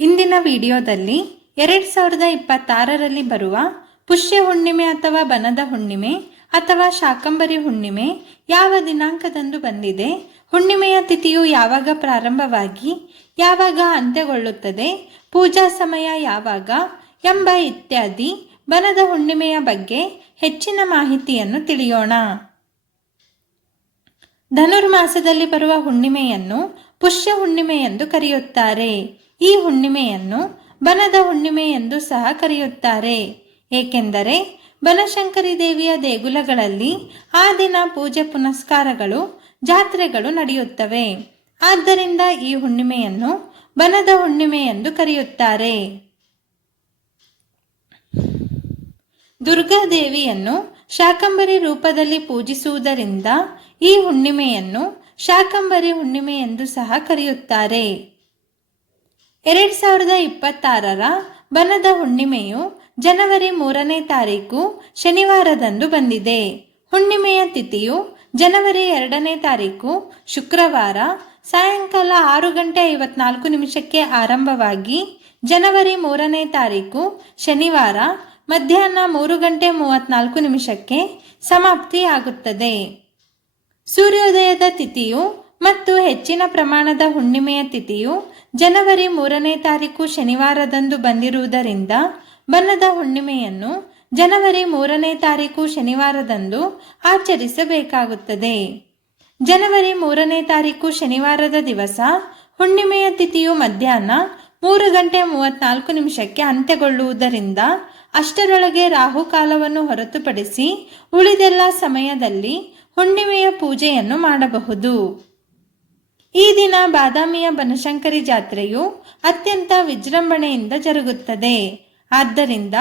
ಇಂದಿನ ವಿಡಿಯೋದಲ್ಲಿ ಎರಡು ಸಾವಿರದ ಇಪ್ಪತ್ತಾರರಲ್ಲಿ ಬರುವ ಪುಷ್ಯ ಹುಣ್ಣಿಮೆ ಅಥವಾ ಬನದ ಹುಣ್ಣಿಮೆ ಅಥವಾ ಶಾಕಂಬರಿ ಹುಣ್ಣಿಮೆ ಯಾವ ದಿನಾಂಕದಂದು ಬಂದಿದೆ, ಹುಣ್ಣಿಮೆಯ ತಿಥಿಯು ಯಾವಾಗ ಪ್ರಾರಂಭವಾಗಿ, ಯಾವಾಗ ಅಂತ್ಯಗೊಳ್ಳುತ್ತದೆ, ಪೂಜಾ ಸಮಯ ಯಾವಾಗ ಎಂಬ ಇತ್ಯಾದಿ ಬನದ ಹುಣ್ಣಿಮೆಯ ಬಗ್ಗೆ ಹೆಚ್ಚಿನ ಮಾಹಿತಿಯನ್ನು ತಿಳಿಯೋಣ. ಧನುರ್ಮಾಸದಲ್ಲಿ ಬರುವ ಹುಣ್ಣಿಮೆಯನ್ನು ಪುಷ್ಯ ಹುಣ್ಣಿಮೆ ಎಂದು ಕರೆಯುತ್ತಾರೆ. ಈ ಹುಣ್ಣಿಮೆಯನ್ನು ಬನದ ಹುಣ್ಣಿಮೆ ಎಂದು ಸಹ ಕರೆಯುತ್ತಾರೆ. ಏಕೆಂದರೆ ಬನಶಂಕರಿ ದೇವಿಯ ದೇಗುಲಗಳಲ್ಲಿ ಆ ದಿನ ಪೂಜೆ ಪುನಸ್ಕಾರಗಳು, ಜಾತ್ರೆಗಳು ನಡೆಯುತ್ತವೆ. ಆದ್ದರಿಂದ ಈ ಹುಣ್ಣಿಮೆಯನ್ನು ಬನದ ಹುಣ್ಣಿಮೆ ಎಂದು ಕರೆಯುತ್ತಾರೆ. ದುರ್ಗಾದೇವಿಯನ್ನು ಶಾಕಂಬರಿ ರೂಪದಲ್ಲಿ ಪೂಜಿಸುವುದರಿಂದ ಈ ಹುಣ್ಣಿಮೆಯನ್ನು ಶಾಕಂಬರಿ ಹುಣ್ಣಿಮೆ ಎಂದು ಸಹ ಕರೆಯುತ್ತಾರೆ. ಎರಡ್ ಸಾವಿರದ ಇಪ್ಪತ್ತಾರರ ಬನದ ಹುಣ್ಣಿಮೆಯು ಜನವರಿ ಮೂರನೇ ತಾರೀಕು ಶನಿವಾರದಂದು ಬಂದಿದೆ. ಹುಣ್ಣಿಮೆಯ ತಿಥಿಯು ಜನವರಿ ಎರಡನೇ ತಾರೀಕು ಶುಕ್ರವಾರ ಸಾಯಂಕಾಲ ಆರು ಗಂಟೆ ಐವತ್ನಾಲ್ಕು ನಿಮಿಷಕ್ಕೆ ಆರಂಭವಾಗಿ ಜನವರಿ ಮೂರನೇ ತಾರೀಕು ಶನಿವಾರ ಮಧ್ಯಾಹ್ನ ಮೂರು ಗಂಟೆ ಮೂವತ್ನಾಲ್ಕು ನಿಮಿಷಕ್ಕೆ ಸಮಾಪ್ತಿಯಾಗುತ್ತದೆ. ಸೂರ್ಯೋದಯದ ತಿಥಿಯು ಮತ್ತು ಹೆಚ್ಚಿನ ಪ್ರಮಾಣದ ಹುಣ್ಣಿಮೆಯ ತಿಥಿಯು ಜನವರಿ ಮೂರನೇ ತಾರೀಕು ಶನಿವಾರದಂದು ಬಂದಿರುವುದರಿಂದ ಬನ್ನದ ಹುಣ್ಣಿಮೆಯನ್ನು ಜನವರಿ ಮೂರನೇ ತಾರೀಕು ಶನಿವಾರದಂದು ಆಚರಿಸಬೇಕಾಗುತ್ತದೆ. ಜನವರಿ ಮೂರನೇ ತಾರೀಕು ಶನಿವಾರದ ದಿವಸ ಹುಣ್ಣಿಮೆಯ ತಿಥಿಯು ಮಧ್ಯಾಹ್ನ ಮೂರು ಗಂಟೆ ಮೂವತ್ನಾಲ್ಕು ನಿಮಿಷಕ್ಕೆ ಅಂತ್ಯಗೊಳ್ಳುವುದರಿಂದ ಅಷ್ಟರೊಳಗೆ ರಾಹುಕಾಲವನ್ನು ಹೊರತುಪಡಿಸಿ ಉಳಿದೆಲ್ಲ ಸಮಯದಲ್ಲಿ ಹುಣ್ಣಿಮೆಯ ಪೂಜೆಯನ್ನು ಮಾಡಬಹುದು. ಈ ದಿನ ಬಾದಾಮಿಯ ಬನಶಂಕರಿ ಜಾತ್ರೆಯು ಅತ್ಯಂತ ವಿಜೃಂಭಣೆಯಿಂದ ಜರುಗುತ್ತದೆ. ಆದ್ದರಿಂದ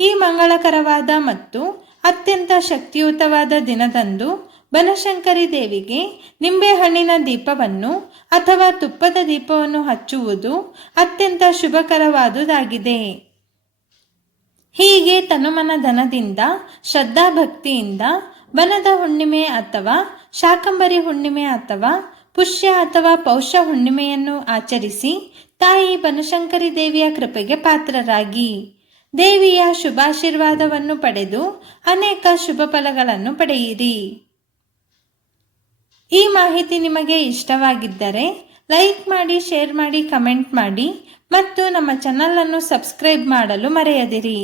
ಈ ಮಂಗಳಕರವಾದ ಮತ್ತು ಅತ್ಯಂತ ಶಕ್ತಿಯುತವಾದ ದಿನದಂದು ಬನಶಂಕರಿ ದೇವಿಗೆ ನಿಂಬೆಹಣ್ಣಿನ ದೀಪವನ್ನು ಅಥವಾ ತುಪ್ಪದ ದೀಪವನ್ನು ಹಚ್ಚುವುದು ಅತ್ಯಂತ ಶುಭಕರವಾದುದಾಗಿದೆ. ಹೀಗೆ ತನುಮನ ಧನದಿಂದ ಶ್ರದ್ಧಾಭಕ್ತಿಯಿಂದ ಬನದ ಹುಣ್ಣಿಮೆ ಅಥವಾ ಶಾಕಂಬರಿ ಹುಣ್ಣಿಮೆ ಅಥವಾ ಪುಷ್ಯ ಅಥವಾ ಪೌಷ ಹುಣ್ಣಿಮೆಯನ್ನು ಆಚರಿಸಿ ತಾಯಿ ಬನಶಂಕರಿ ದೇವಿಯ ಕೃಪೆಗೆ ಪಾತ್ರರಾಗಿ. ದೇವಿಯ ಶುಭಾಶೀರ್ವಾದವನ್ನು ಪಡೆದು ಅನೇಕ ಶುಭ ಫಲಗಳನ್ನು ಪಡೆಯಿರಿ. ಈ ಮಾಹಿತಿ ನಿಮಗೆ ಇಷ್ಟವಾಗಿದ್ದರೆ ಲೈಕ್ ಮಾಡಿ, ಶೇರ್ ಮಾಡಿ, ಕಮೆಂಟ್ ಮಾಡಿ ಮತ್ತು ನಮ್ಮ ಚಾನಲನ್ನು ಸಬ್ಸ್ಕ್ರೈಬ್ ಮಾಡಲು ಮರೆಯದಿರಿ.